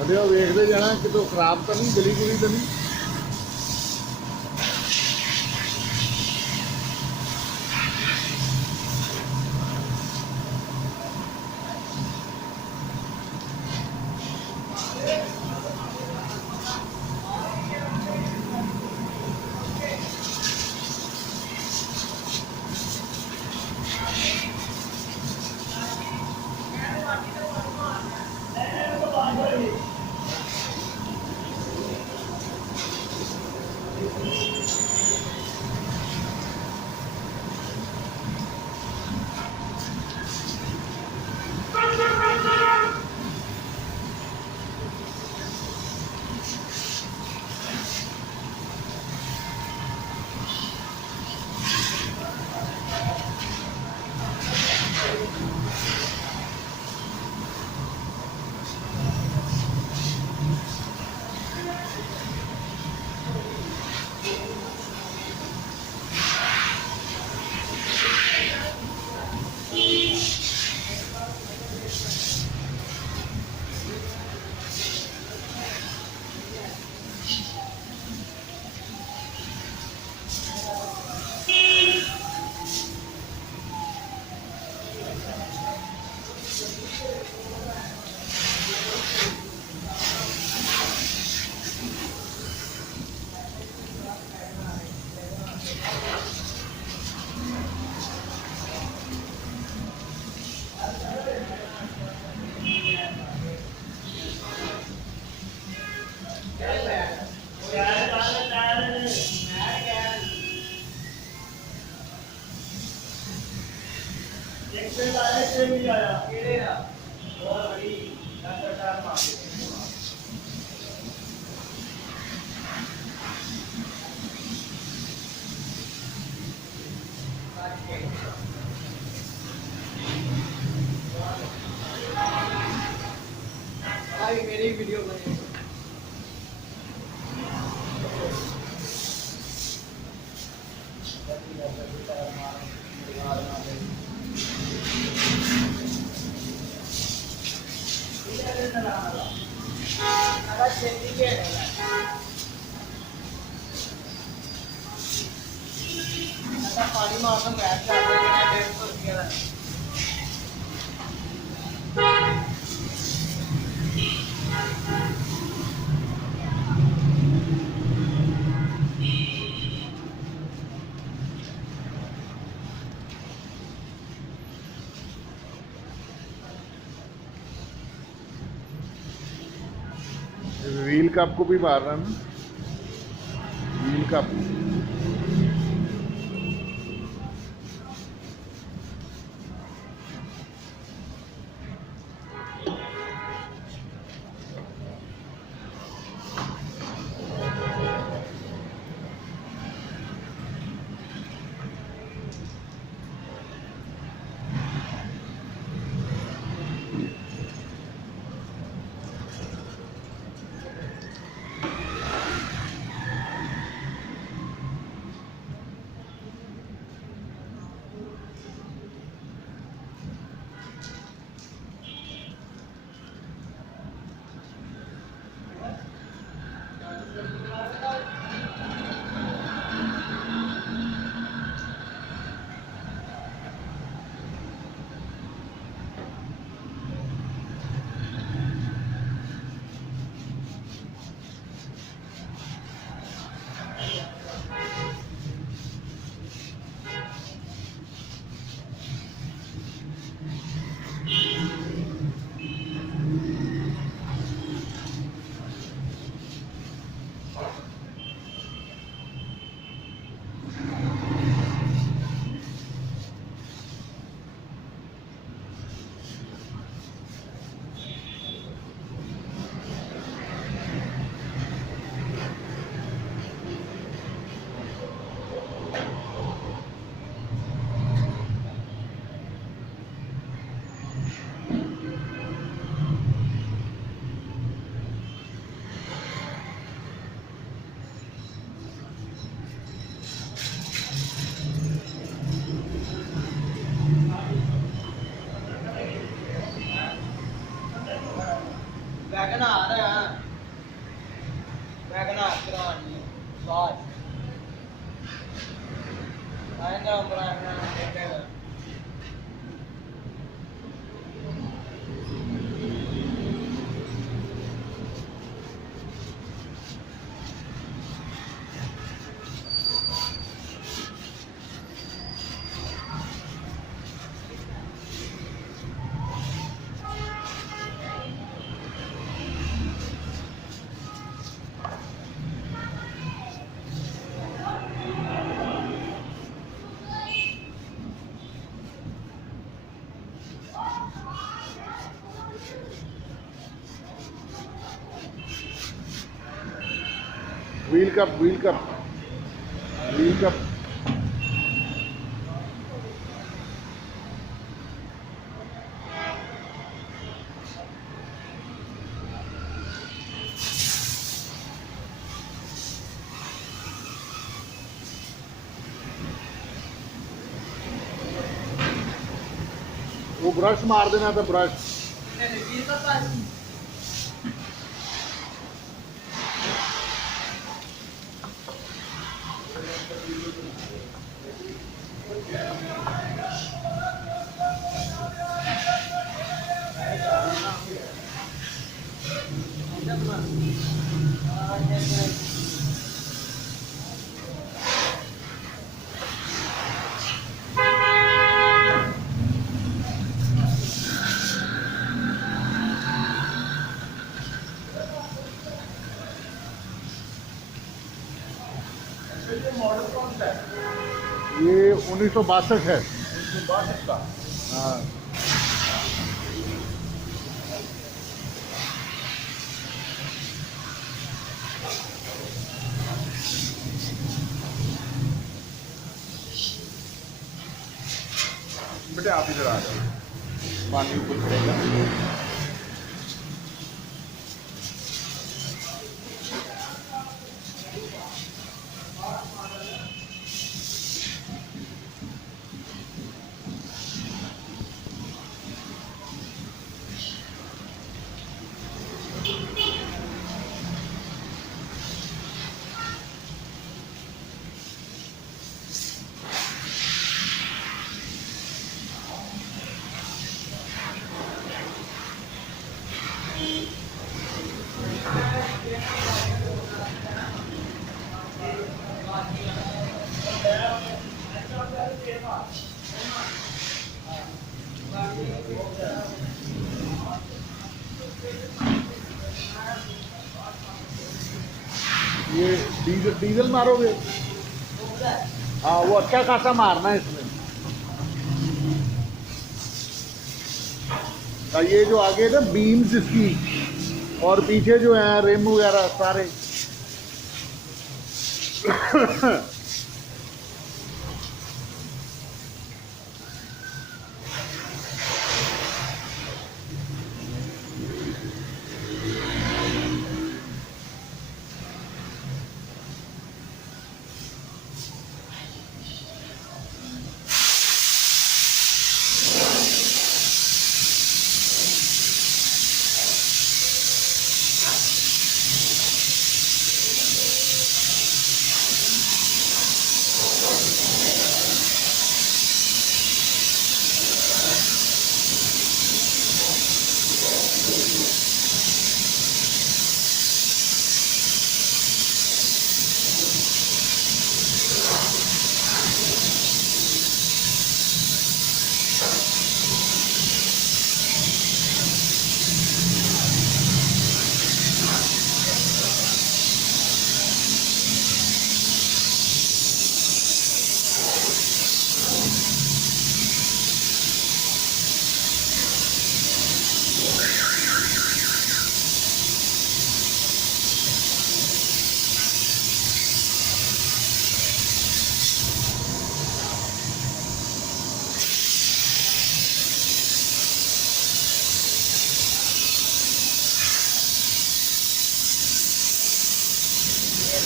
अभी वो वेखते जाना कि तो खराब तो नहीं गली गुली तो नहीं। मेरी वीडियो बनी पानी मारना मैच 150 रुपया व्हील कप को भी मारना है ना, व्हील कप। वैगनार करानी बात आएगा देखेगा wheel cup, wheel cup, wheel cup. वो ब्रश मार देना था, ब्रश। ये 1962 है। 1962 का। हाँ। बेटे आप इधर आ जाओ, पानी ऊपर पड़ेगा। ये डीजल मारोगे? हाँ, वो अच्छा खासा मारना है इसमें। ये जो आगे ना बीम्स इसकी और पीछे जो है रिम वगैरह सारे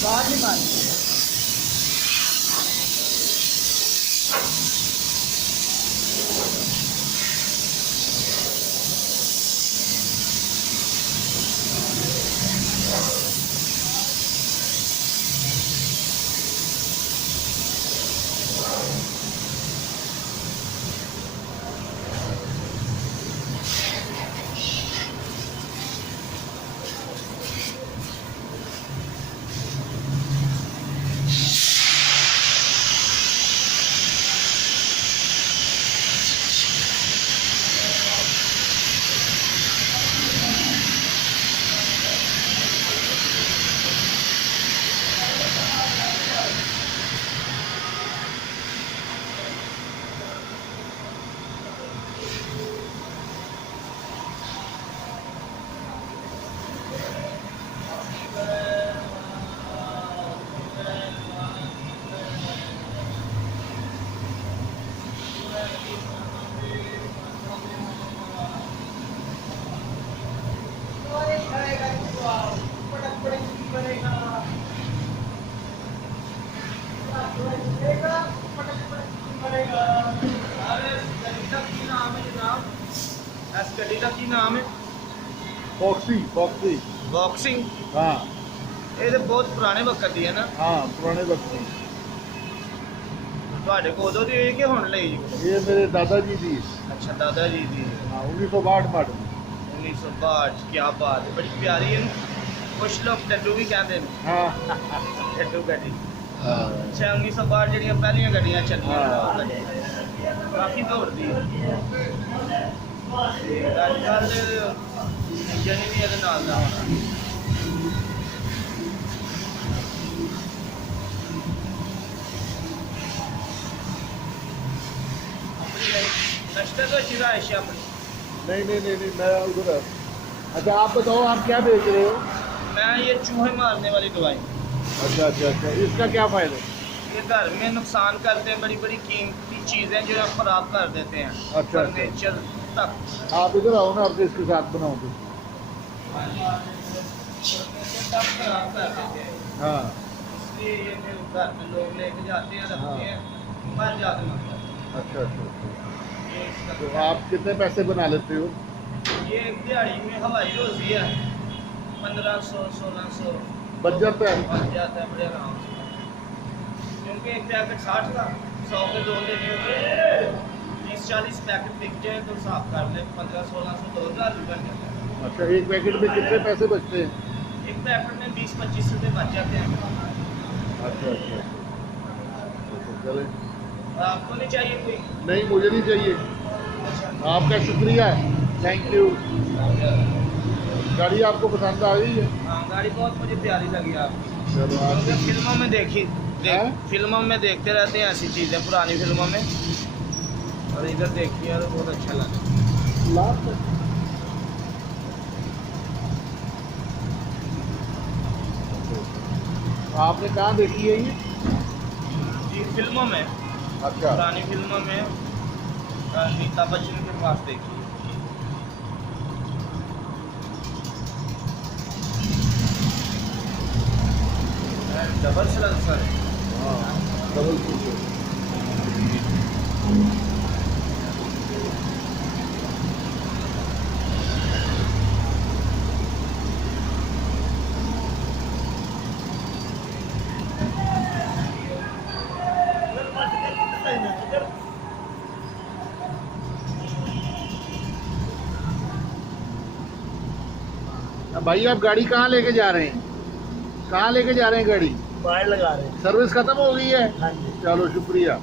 बाहर नहीं मारनी। इस गड्डी का की नाम है? Boxy boxy. बॉक्सिंग। हाँ, ये तो बहुत पुराने वक्त दी है ना? हाँ पुराने वक्त की। ਤੁਹਾਡੇ ਕੋਲ ਉਦੋਂ ਦੀ ਹੋਈ ਕਿ ਹੁਣ ਲਈ? ये मेरे दादाजी दी। ਅੱਛਾ ਦਾਦਾ ਜੀ ਦੀ। हाँ 1962 मॉडल। 1962 ਕੀ ਬਾਤ ਹੈ, ਬੜੀ ਪਿਆਰੀ ਹੈ। ਕੁਛ ਲੋਕ ਡੱਡੂ ਵੀ ਕਹਿੰਦੇ ਨੇ। हाँ ਡੱਡੂ ਗੱਡੀ। हाँ ਅੱਛਾ 1962 ਜਿਹੜੀਆਂ ਪਹਿਲੀਆਂ ਗੱਡੀਆਂ ਚੱਲੀਆਂ ਹਾਂ। ਉਹ ਗੱਡੀ ਕਾਫੀ ਦੌੜਦੀ ਹੈ। ਤੇ ਅੱਜ ਕੱਲ੍ਹ ਇੰਜਨ ਵੀ ਇਹਦੇ ਨਾਲ ਦਾ ਹੋਣਾ। नश्ते तो चिरा है अपनी। नहीं मैं उधर। अच्छा आप बताओ, आप क्या बेच रहे हो? मैं ये चूहे मारने वाली दवाई। अच्छा, इसका क्या फ़ायदा है? ये घर में नुकसान करते हैं, बड़ी बड़ी कीमती चीज़ें जो है ख़राब कर देते हैं। अच्छा। फर्नीचर तक। आप इधर आओ ना, अपने इसके साथ बनाओ तो। फर्नीचर तक ख़राब कर देते हैं, हाँ इसलिए ये फिर घर में लोग लेके जाते हैं, रखते हैं, मर जाते हैं। अच्छा अच्छा अच्छा। ये इसका तो आप कितने पैसे बना लेते हो? ये एक दिहाड़ी में हवाई रोजी है 1500-1600 बच जाता है? बच जाता है बड़े आराम से, क्योंकि एक पैकेट 60 का 100 के 2 लेने होते हैं, 30-40 पैकेट बिक जाए तो साफ कर ले 1500-1600 2000 रुपये बन जाता है। अच्छा, एक पैकेट में कितने पैसे बचते हैं? एक पैकेट में 20-25 रुपये बच जाते हैं। अच्छा अच्छा। चले, और आपको नहीं चाहिए कोई? नहीं मुझे नहीं चाहिए। आपका शुक्रिया, थैंक यू। गाड़ी आपको पसंद आ गई है? हाँ, गाड़ी बहुत मुझे प्यारी लगी आपकी। चलो आप क्योंकि फिल्मों में हाँ? फिल्मों में देखते रहते हैं ऐसी चीज़ें, पुरानी फिल्मों में, और इधर देखिए तो बहुत अच्छा लगा। आपने कहाँ देखी है ये? जी, फिल्मों में, अच्छा पुरानी फिल्मों में अमिताभ बच्चन के पास देखी। Double sir. हाँ, डबल सीट। भाई आप गाड़ी कहाँ लेके जा रहे हैं? कहाँ लेके जा रहे हैं गाड़ी? बाहर लगा रहे हैं। सर्विस खत्म हो गई है? हाँ जी। चलो शुक्रिया।